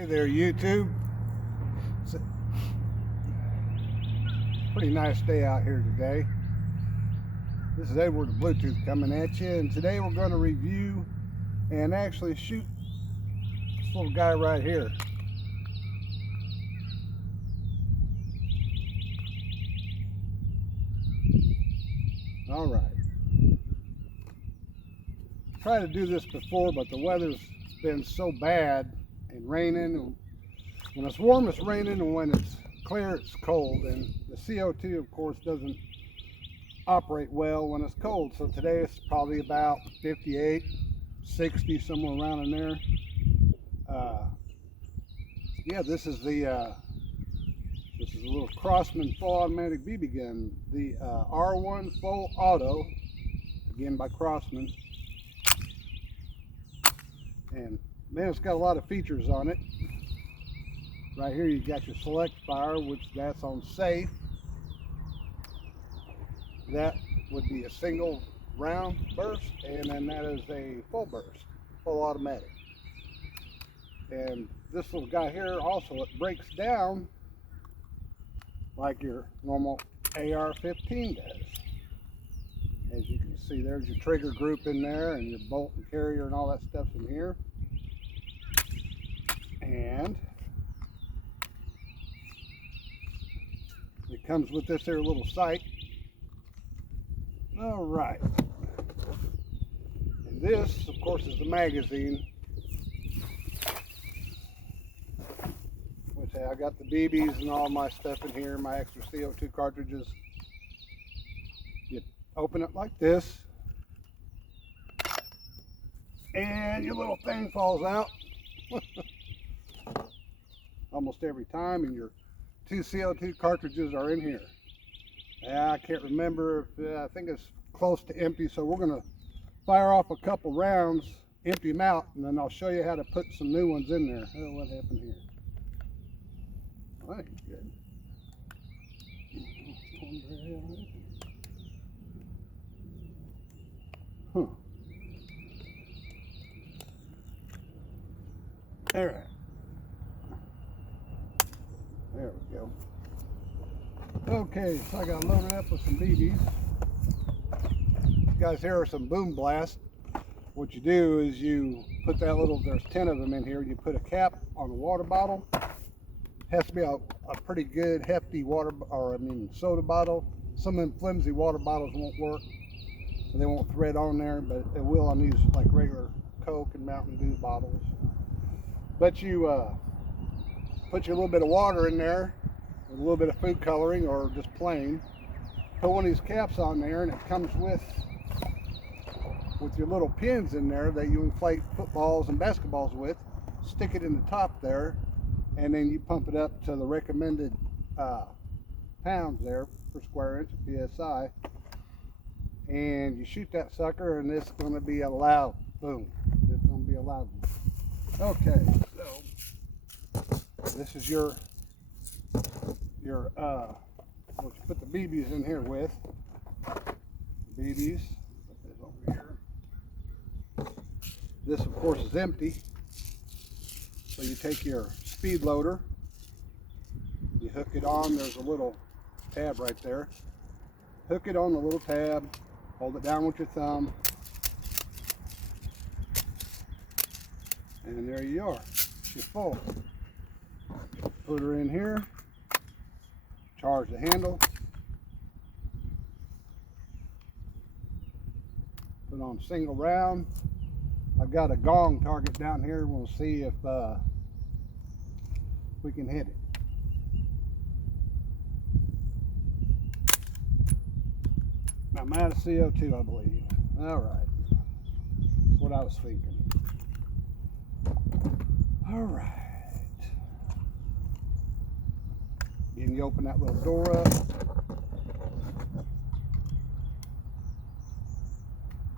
Hey there, YouTube. It's a pretty nice day out here today. This is Edward the Bluetooth coming at you, and today we're going to review and actually shoot this little guy right here. All right. Tried to do this before, but the weather's been so bad and raining. When it's warm, it's raining, and when it's clear, it's cold. And the CO2, of course, doesn't operate well when it's cold. So today it's probably about 58, 60, somewhere around in there. Yeah, this is a little Crosman full automatic BB gun, the R1 Full Auto, again by Crosman. And man, it's got a lot of features on it. Right here you got your select fire, which that's on safe. That would be a single round burst, and then that is a full burst, full automatic. And this little guy here also, it breaks down like your normal AR-15 does. As you can see, there's your trigger group in there, and your bolt and carrier and all that stuff's in here. And it comes with this here little sight. All right. And this, of course, is the magazine. Which I got the BBs and all my stuff in here, my extra CO2 cartridges. You open it like this, and your little thing falls out. Almost every time, and your 2 CO2 cartridges are in here. I can't remember if I think it's close to empty, so we're going to fire off a couple rounds, empty them out, and then I'll show you how to put some new ones in there. Oh, what happened here? All right, good. Huh. All right. There we go. Okay, so I got loaded up with some BBs. You guys, here are some Boom Blast. What you do is you put that little, there's 10 of them in here, you put a cap on a water bottle. It has to be a pretty good, hefty soda bottle. Some of them flimsy water bottles won't work. They won't thread on there, but it will on these like regular Coke and Mountain Dew bottles. But you put your little bit of water in there, with a little bit of food coloring or just plain. Put one of these caps on there, and it comes with your little pins in there that you inflate footballs and basketballs with. Stick it in the top there, and then you pump it up to the recommended pounds there per square inch, PSI. And you shoot that sucker, and it's going to be a loud boom. It's going to be a loud one. Okay, so this is your what you put the BBs in here with. BBs. Put this over here. This, of course, is empty. So you take your speed loader, you hook it on. There's a little tab right there. Hook it on the little tab. Hold it down with your thumb. And there you are. She's full. Put her in here. Charge the handle. Put on single round. I've got a gong target down here. We'll see if we can hit it. I'm out of CO2, I believe. All right. That's what I was thinking. All right. And you open that little door up.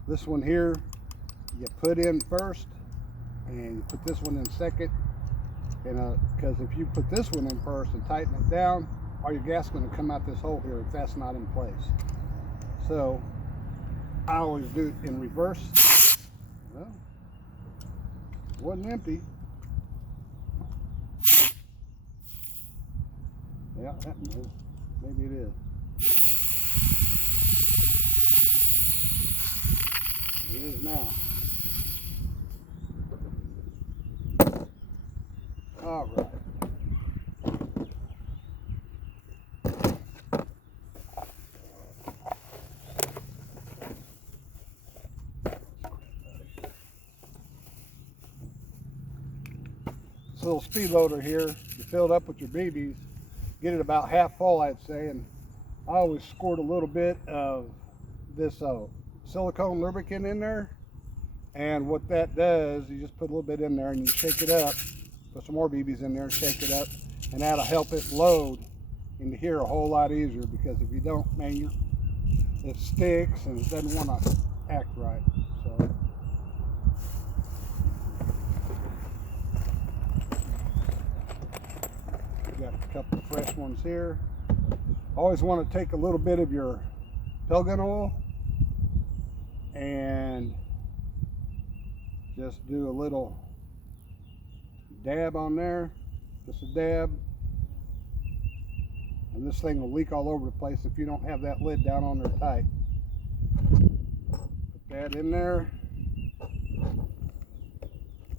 This one here, you put in first, and you put this one in second. And because if you put this one in first and tighten it down, all your gas is going to come out this hole here if that's not in place. So I always do it in reverse. Well, it wasn't empty. Yeah, that is. Maybe it is. It is now. All right. This little speed loader here, you fill it up with your BBs, get it about half full, I'd say, and I always squirt a little bit of this silicone lubricant in there. And what that does, you just put a little bit in there and you shake it up, put some more BBs in there, shake it up, and that'll help it load into here a whole lot easier, because if you don't, man, it sticks and it doesn't want to act right. So got a couple of fresh ones here. Always want to take a little bit of your pellet gun oil and just do a little dab on there, just a dab, and this thing will leak all over the place if you don't have that lid down on there tight. Put that in there.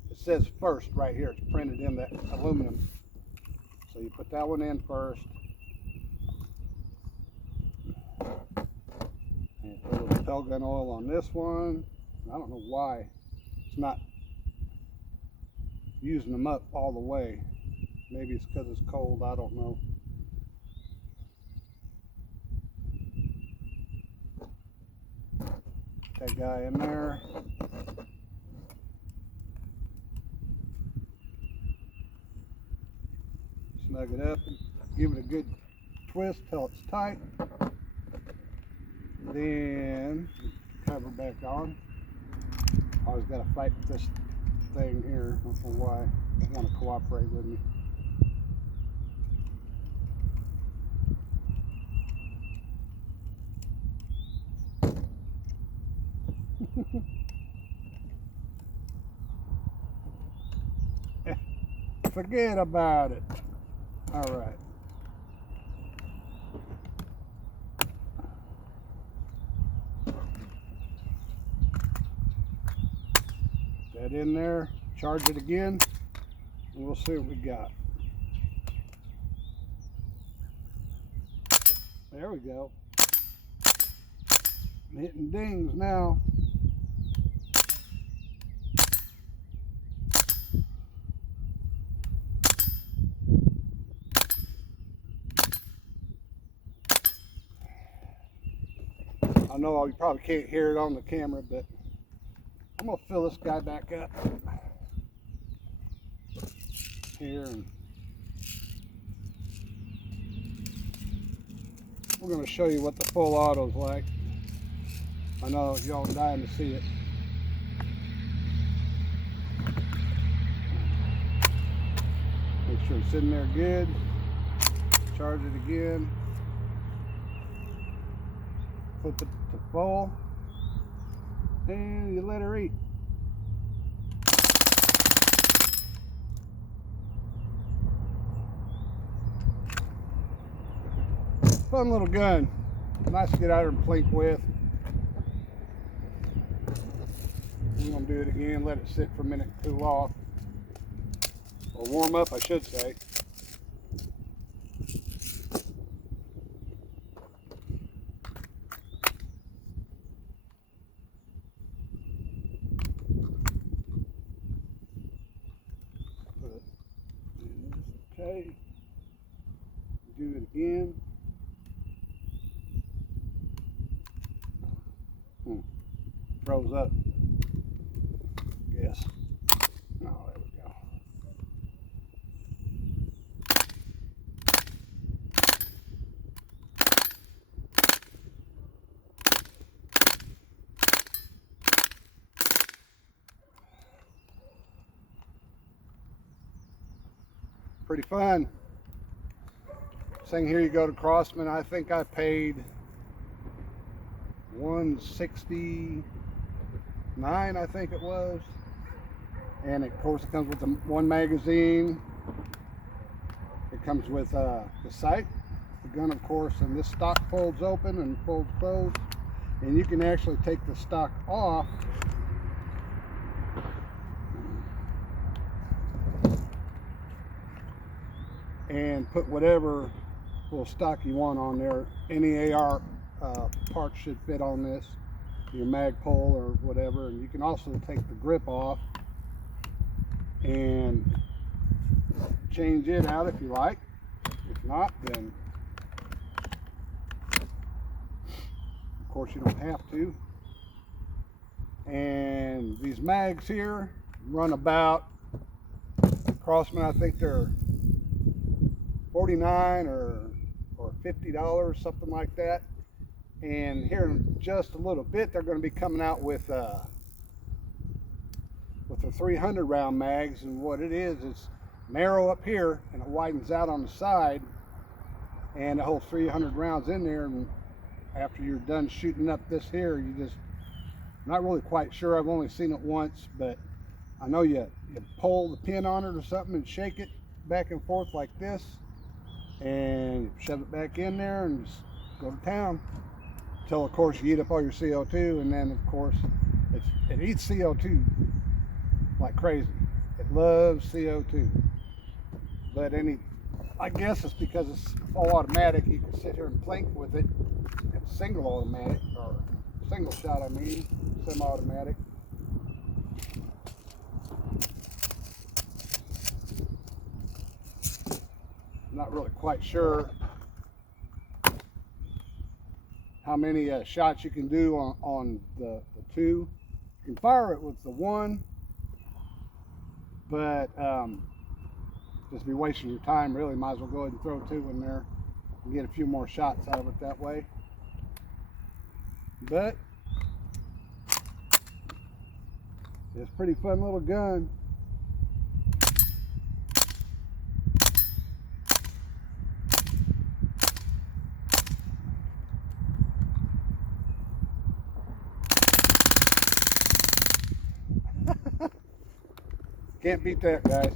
It says first right here, it's printed in that aluminum. So you put that one in first. And put a little pellet gun oil on this one. I don't know why it's not using them up all the way. Maybe it's because it's cold, I don't know. Put that guy in there. Snug it up and give it a good twist till it's tight. Then cover back on. Always got to fight with this thing here. I don't know why it doesn't want to cooperate with me. Forget about it. All right. That in there, charge it again, and we'll see what we got. There we go. I'm hitting dings now. I know you probably can't hear it on the camera, but I'm gonna fill this guy back up here, and we're gonna show you what the full auto's like. I know y'all are dying to see it. Make sure it's in there good. Charge it again. Flip it to full, and you let her eat. Fun little gun. Nice to get out here and plink with. We're going to do it again, let it sit for a minute, cool off. Or warm up, I should say. Okay. Do it again. Froze up. Yes. Oh, there we go. Pretty fun. Saying here you go to Crosman. I think I paid $169, I think it was, and of course it comes with the one magazine. It comes with the sight, the gun of course, and this stock folds open and folds closed, and you can actually take the stock off and put whatever little stock you want on there. Any AR parts should fit on this, your Magpul or whatever. And you can also take the grip off and change it out if you like. If not, then of course you don't have to. And these mags here run about, Crosman, I think they're $49 or $50, something like that. And here in just a little bit, they're going to be coming out with the 300 round mags. And what it is, it's narrow up here and it widens out on the side, and it holds 300 rounds in there. And after you're done shooting up this here, you just, not really quite sure, I've only seen it once, but I know you pull the pin on it or something and shake it back and forth like this, and shove it back in there and just go to town until, of course, you eat up all your CO2. And then, of course, it eats CO2 like crazy. It loves CO2. But I guess it's because it's all automatic. You can sit here and plink with it. It's single automatic, or single shot, I mean, semi-automatic. I'm not really quite sure how many shots you can do on the two. You can fire it with the one, but just be wasting your time really. Might as well go ahead and throw two in there and get a few more shots out of it that way. But it's a pretty fun little gun. Can't beat that, guys.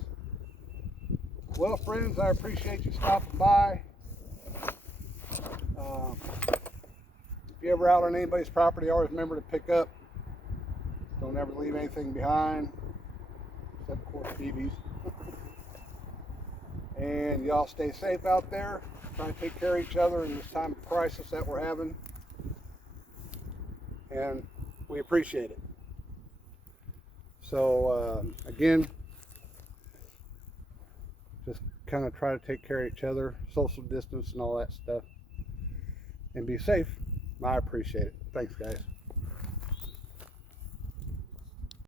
Well, friends, I appreciate you stopping by. If you're ever out on anybody's property, always remember to pick up. Don't ever leave anything behind, except, of course, BBs. And y'all stay safe out there. Try to take care of each other in this time of crisis that we're having. And we appreciate it. So, again, just kind of try to take care of each other, social distance and all that stuff, and be safe. I appreciate it. Thanks, guys.